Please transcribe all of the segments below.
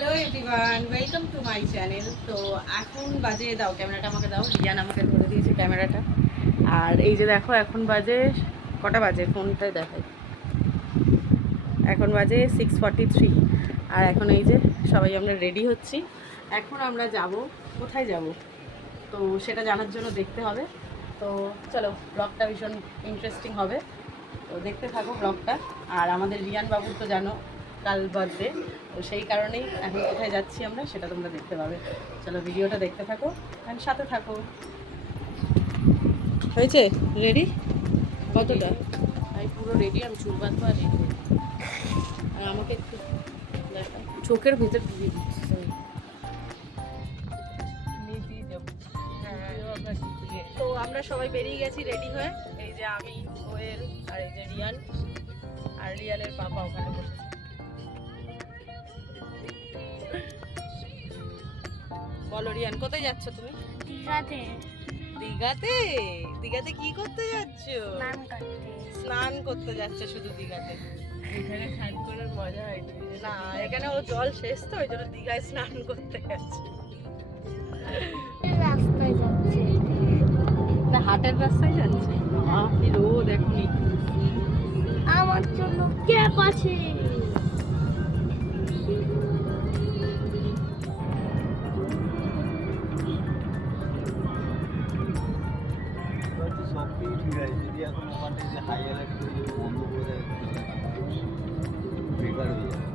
Hello everyone, welcome to my channel. তো এখন বাজে, দাও ক্যামেরাটা আমাকে দাও। রিয়ান আমাকে ধরে দিয়েছে ক্যামেরাটা। আর এই যে দেখো, এখন বাজে কটা বাজে ফোনটায় দেখায়, এখন বাজে 6:43। আর এখন এই যে সবাই আমরা রেডি হচ্ছি। এখন আমরা যাব, কোথায় যাব তো সেটা জানার জন্য দেখতে হবে। তো চলো, ব্লগটা ভীষণ ইন্টারেস্টিং হবে, তো দেখতে থাকো ব্লগটা। আর আমাদের রিয়ান বাবুর তো জানো কাল বার্থডে, তো সেই কারণেই এখন কোথায় যাচ্ছি আমরা সেটা তোমরা দেখতে পাবে। চলো ভিডিওটা দেখতে থাকো অ্যান্ড সাথে থাকো। হয়েছে রেডি? কতটা? আমি পুরো রেডি, আমি চুল বাঁধবো আর রেডি। আর আমাকে একটু দেখা, চোখের ভিতর দিয়ে দিচ্ছি তো আমরা সবাই বেরিয়ে গেছি রেডি হয়ে। এই যে আমি, কোয়েল, আর এই যে রিয়ান, আর রিয়ানের পাপা ওখানে বসেছে। বলো রিয়ান, কোথায় যাচ্ছ তুমি? দীঘাতে। দীঘাতে? দীঘাতে কি করতে যাচ্ছ? স্নান করতে যাচ্ছে শুধু দীঘাতে। এখানে স্নান করার মজা হয় না, এখানে ও জল শেষ তো, ওই জন্য দীঘায় স্নান করতে গেছে। রাস্তায় যাচ্ছে। না, হাটের রাস্তায় যাচ্ছে। আপনি রোদ এখনই। আমার জন্য ক্যাপ আছে। সবই ঠিক আছে, যদি এখন ওখান থেকে যে হাই অ্যালার্ট করে যদি বন্ধ করে দেয় বেকার হয়ে যায়।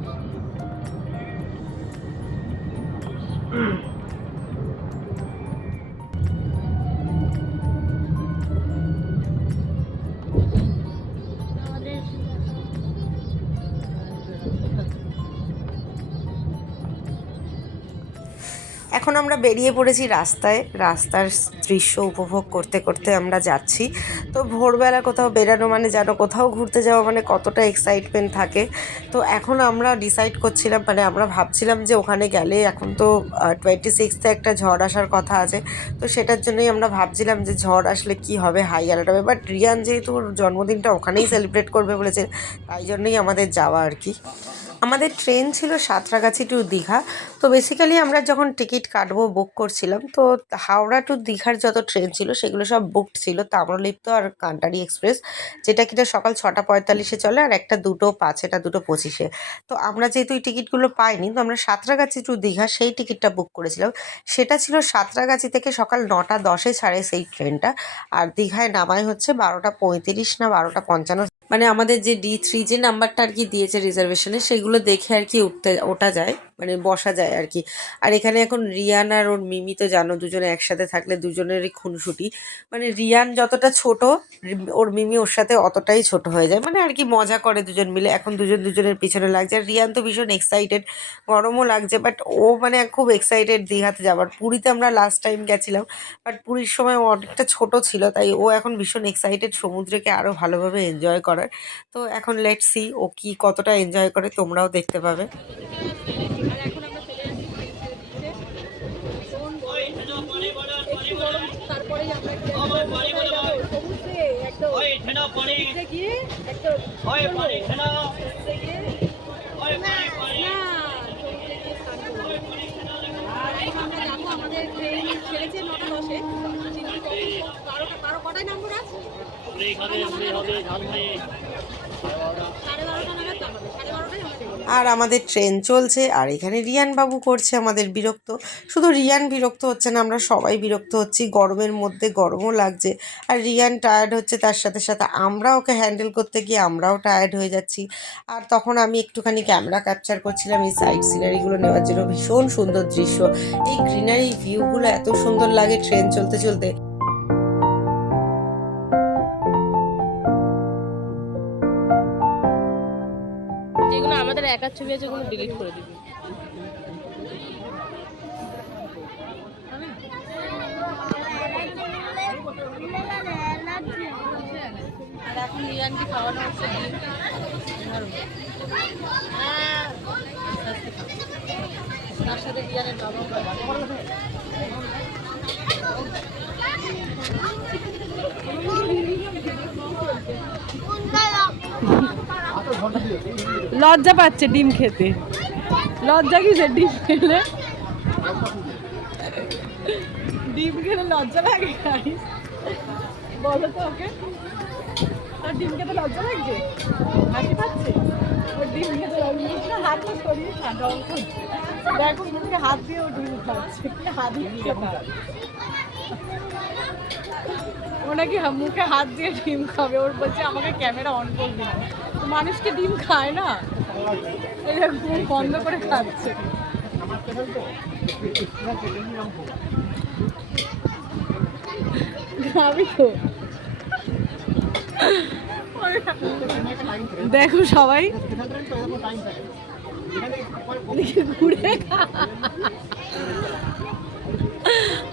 আমাদের এখন আমরা বেরিয়ে পড়েছি রাস্তায়, রাস্তার দৃশ্য উপভোগ করতে করতে আমরা যাচ্ছি। তো ভোরবেলা কোথাও বেরানো মানে যেন কোথাও ঘুরতে যাওয়া মানে কতটা এক্সাইটমেন্ট থাকে। তো এখন আমরা ডিসাইড করছিলাম, মানে আমরা ভাবছিলাম যে ওখানে গেলে, এখন তো 26th একটা ঝড় আসার কথা আছে, তো সেটার জন্যই আমরা ভাবছিলাম যে ঝড় আসলে কি হবে, হাই অ্যালার্ট হবে। বাট রিয়ান যেহেতু ওর জন্মদিনটা ওখানেই সেলিব্রেট করবে বলেছে, তাই জন্যই আমাদের যাওয়া আর কি। আমাদের ট্রেন ছিল সাঁতরাগাছি টু দীঘা। তো বেসিক্যালি আমরা যখন টিকিট কাটবো বুক করছিলাম, তো হাওড়া টু দীঘার যত ট্রেন ছিল সেগুলো সব বুকড ছিল, তাম্রলিপ্ত আর কান্টারি এক্সপ্রেস, যেটা কিনা সকাল 6:45-এ চলে, আর একটা 2:05, এটা 2:25-এ। তো আমরা যেহেতু এই টিকিটগুলো পাইনি, তো আমরা সাঁতরাগাছি টু দীঘা সেই টিকিটটা বুক করেছিলাম। সেটা ছিল সাঁতরাগাছি থেকে সকাল 9:10-এ ছাড়ে সেই ট্রেনটা, আর দীঘায় নামায় হচ্ছে 12:35 না 12:55। মানে আমাদের যে D3 যে নাম্বারটা আর কি দিয়েছে রিজার্ভেশনে, সেগুলো দেখে আর কি ওঠা যায়, মানে বসা যায় আর কি। আর এখানে এখন রিয়ান আর ওর মিমি তো জানো, দুজনে একসাথে থাকলে দুজনেরই খুনসুটি। মানে রিয়ান যতটা ছোট, ওর মিমি ওর সাথে অতটাই ছোট হয়ে যায়, মানে আর কি মজা করে দুজন মিলে। এখন দুজন দুজনের পিছনে লাগছে, আর রিয়ান তো ভীষণ এক্সাইটেড, গরমও লাগছে, বাট ও মানে খুব এক্সাইটেড দীঘাতে যাবার। পুরীতে আমরা লাস্ট টাইম গেছিলাম, বাট পুরীর সময় ও অনেকটা ছোট ছিল, তাই ও এখন ভীষণ এক্সাইটেড সমুদ্রকে আরও ভালোভাবে এনজয় করার। তো এখন লেটস সি ও কি কতটা এনজয় করে, তোমরাও দেখতে পাবে। আর এখন আমরা চলে যাচ্ছি ভীষণ গরম, একটু গরম, তারপরেই আমরা কোথায় যাবো? সমুদ্রে, একদম সমুদ্রে গিয়ে একদম সমুদ্রে গিয়ে স্নান করবো। আর এখন আমরা যাবো, আমাদের ট্রেন ছেড়েছে 9:10-এ, কিন্তু কটায় নামবো রাত? 12:30 নাগাদ নামাবে, 12:30টায় আমাদের। আর আমাদের ট্রেন চলছে, আর এখানে রিয়ান বাবু করছে আমাদের বিরক্ত। শুধু রিয়ান বিরক্ত হচ্ছে না, আমরা সবাই বিরক্ত হচ্ছি, গরমের মধ্যে গরমও লাগছে, আর রিয়ান টায়ার্ড হচ্ছে, তার সাথে সাথে আমরা ওকে হ্যান্ডেল করতে গিয়ে আমরাও টায়ার্ড হয়ে যাচ্ছি। আর তখন আমি একটুখানি ক্যামেরা ক্যাপচার করছিলাম এই সাইড সিনারিগুলো নেওয়ার জন্য। ভীষণ সুন্দর দৃশ্য, এই গ্রিনারি ভিউগুলো এত সুন্দর লাগে ট্রেন চলতে চলতে। যেগুলো আমাদের একার ছবি আছে ওগুলো ডিলিট করে দিবি। আর এখন রিয়ানকে খাওয়ানো হচ্ছে ডিম। তার সাথে রিয়ানের বাবাও খাবে। লজ্জা পাচ্ছে ডিম খেতে। লজ্জা কিসের ডিম খেলে? ডিম খেলে লজ্জা লাগে গাইস? বলো তো ওকে, তার ডিম খেতে লজ্জা লাগছে? হাসি পাচ্ছে? ওর ডিম খেতে লজ্জা, হাতটা সরিয়ে ঢং করছে। দেখো মুখে হাত দিয়ে ও ডিম খাচ্ছে, কি হাত দিয়ে ও নাকি মুখে হাত দিয়ে ডিম খাবে। ওর বলছে আমাকে ক্যামেরা অন করবি না। তো মানুষকে ডিম খায় না, এই দেখো মুখ বন্ধ করে খাচ্ছে। খাবি তো? দেখো সবাই ঘুরে খা,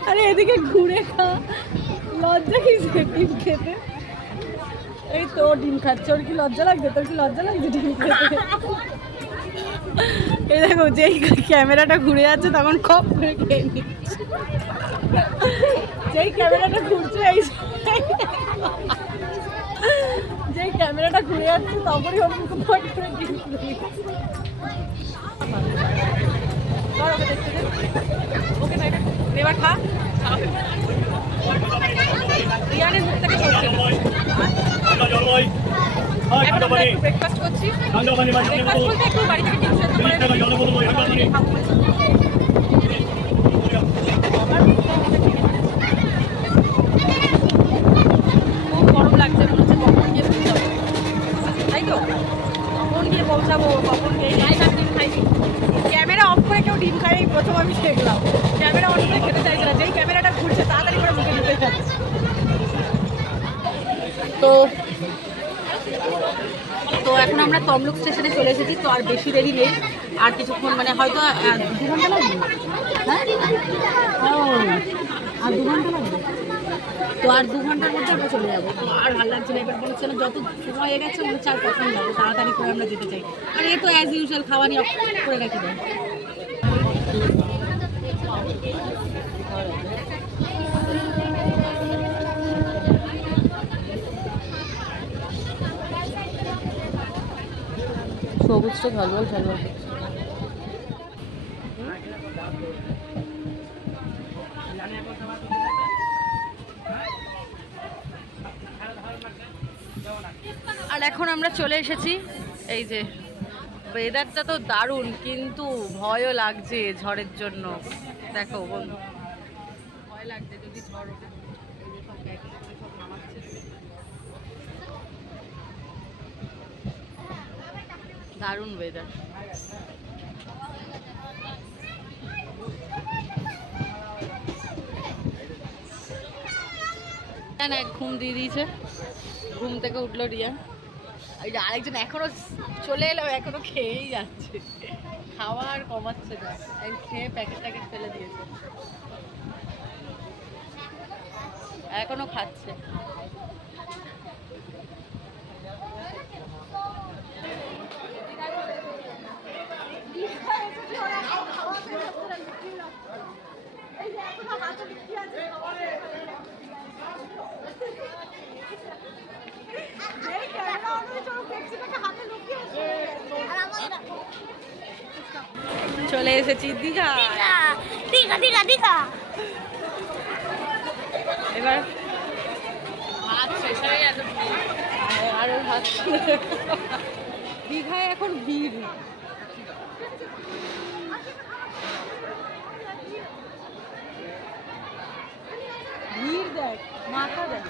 আরে এদিকে ঘুরে খা, লজ্জা কিসে ডিম খেতে? এই তো ডিম খাচ্ছে, ওর কি লজ্জা লাগছে? তোর কি লজ্জা লাগছে ডিম খেতে? এই দেখো যেই ক্যামেরাটা ঘুরে যাচ্ছে তখন খপ করে খেয়ে নিচ্ছে। যেই ক্যামেরাটা ঘুরছে, এই যেই ক্যামেরাটা ঘুরে যাচ্ছে তখনই ওর মুখ ফট করে ডিম খুলে নিচ্ছে। ওকে না, এটা এবার খা। রিয়ানের মুখ থেকে সরছে না। এখন আমরা একটু ব্রেকফাস্ট করছি। ব্রেকফাস্ট বলতে একটু বাড়ি থেকে ডিম সেদ্ধ করে খাবো। খুব গরম লাগছে, মনে হচ্ছে কখন গিয়ে পৌঁছাবো, তাই তো? কখন গিয়ে পৌঁছাবো, কখন গিয়ে ডিম খাইনি। ক্যামেরা অফ করে কেউ ডিম খাই প্রথম আমি দেখলাম। ক্যামেরা অন করে খেতে চাইছে না, যেই ক্যামেরাটা ঘুরছে তাড়াতাড়ি করে মুখে ঢুকে যাচ্ছে। তো এখন আমরা তমলুক স্টেশনে চলে এসেছি। তো আর বেশি দেরি নেই, আর কিছুক্ষণ মানে হয়তো 2 ঘন্টা লাগবে। হ্যাঁ, আর 2 ঘন্টা লাগবে। তো আর 2 ঘন্টার মধ্যে আমরা চলে যাবো। তো আর ভালো লাগছে না, এবার মনে হচ্ছে না যত সময় হয়ে গেছে মনে হচ্ছে আর কখন যাবো, তাড়াতাড়ি করে আমরা যেতে চাই। আর এ তো অ্যাজ ইউজুয়াল খাওয়া নিয়ে করে রাখি দেয়। সবুজটা ঝলমল ঝলমল করছে। আর এখন আমরা চলে এসেছি, এই যে ওয়েদারটা তো দারুণ, কিন্তু ভয়ও লাগছে ঝড়ের জন্য। দেখো বন্ধু, ভয় লাগছে যদি ঝড় ওঠে। দারুণ ওয়েদার। না, ঘুম দিয়ে দিয়েছে, ঘুম থেকে উঠলো রিয়া। ওই যে আরেকজন এখনো চলে এলো, এখনো খেয়েই যাচ্ছে, খাওয়া আর কমাচ্ছে না, খেয়ে প্যাকেট ট্যাকেট ফেলে দিয়েছে, এখনো খাচ্ছে। চলে এসেছি দীঘা। দীঘা দীঘা দীঘা। এবার ভাত শেষ হয়ে গেছে আরো ভাত। দীঘায় এখন ভিড়, ভিড় দেখ, মাথা দেখ।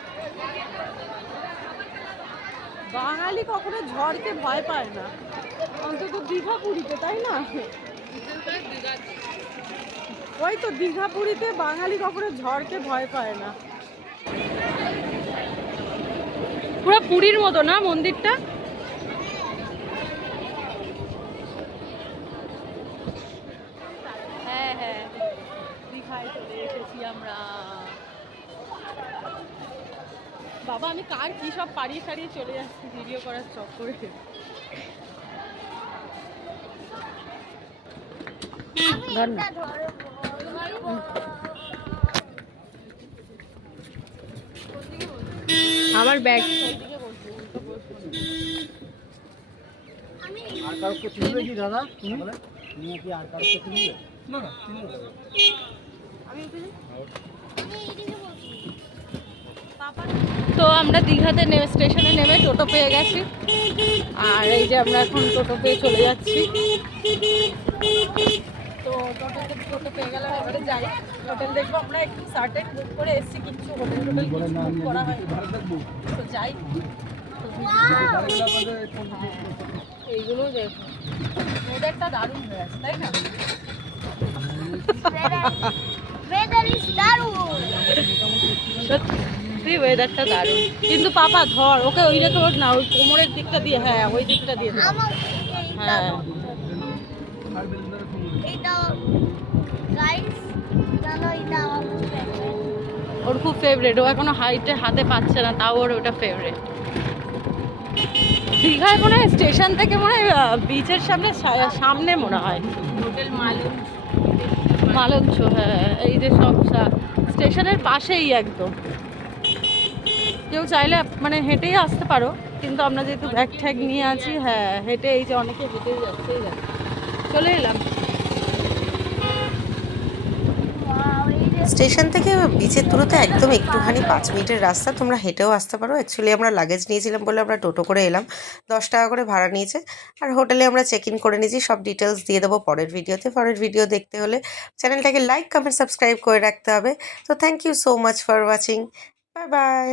বাঙালি কখনো ঝড়কে ভয় পায় না, অন্তত দীঘা পুরীতে, তাই না? ওই তো দীঘা পুরীতে বাঙালি কখনো ঝড়কে ভয় পায় না। পুরো পুরীর মতো না মন্দিরটা? হ্যাঁ হ্যাঁ, দীঘায় চলে এসেছি আমরা। বাবা, আমি কার কি সব পাড়িয়ে সারিয়ে চলে যাচ্ছি ভিডিও করার চক্করে। আমার ব্যাগ আর কাউকে চিনবে কি দাদা তুমি? নিয়ে কি আর কারোর সাথে নিলে? না না, চিনি না। আমি উঠে যাই। তো আমরা দীঘাতে নেমে স্টেশনে নেমে টোটো পেয়ে গেছি, আর এই যে আমরা এখন টোটো পেয়ে চলে যাচ্ছি। তো টোটো পেয়ে গেলাম, এবারে যাই হোটেল দেখবো। আমরা একটু সার্টেন বুক করে এসেছি, কিছু হোটেল টোটেল কিছু বুক করা হয় তো যাই। এইগুলো দেখো, ওয়েদারটা দারুণ হয়ে আছে তাই না? Weather is দারুণ। সত্যি ওয়েদারটা দারুণ, কিন্তু পাপা ধর ওকে ওইটা তোর না, ওই কোমরের দিকটা দিয়ে, হ্যাঁ ওই দিকটা দিয়ে ধর। আমার হ্যাঁ এটা গাইস জানো এটা আমার খুব favorite। ওর খুব ফেভারিট, ও এখনো হাতে পাচ্ছে না, তাও ওর ওটা ফেভারিট। দীঘায় মনে হয় স্টেশন থেকে মনে হয় বিচের সামনে মনে হয় হোটেল মালুম মালঞ্চ, হ্যাঁ এই যে সব স্টেশনের পাশেই একদম। কেউ চাইলে মানে হেঁটেই আসতে পারো, কিন্তু আমরা যেহেতু ব্যাগ ঠ্যাগ নিয়ে আছি, হ্যাঁ হেঁটে, এই যে অনেকে হেঁটেই যাচ্ছে, এই দেখো চলে এলাম। Wow, এই যে স্টেশন থেকে বিচের দূরত্ব একদম একটুখানি 5 মিনিটের রাস্তা, তোমরা হেঁটেও আসতে পারো। অ্যাকচুয়ালি আমরা লাগেজ নিয়েছিলাম বলে আমরা টোটো করে এলাম, 10 টাকা করে ভাড়া নিয়েছে। আর হোটেলে আমরা চেক ইন করে নিয়েছি, সব ডিটেলস দিয়ে দেবো পরের ভিডিওতে। পরের ভিডিও দেখতে হলে চ্যানেলটাকে লাইক কমেন্ট সাবস্ক্রাইব করে রাখতে হবে। তো thank you so much for watching, bye by.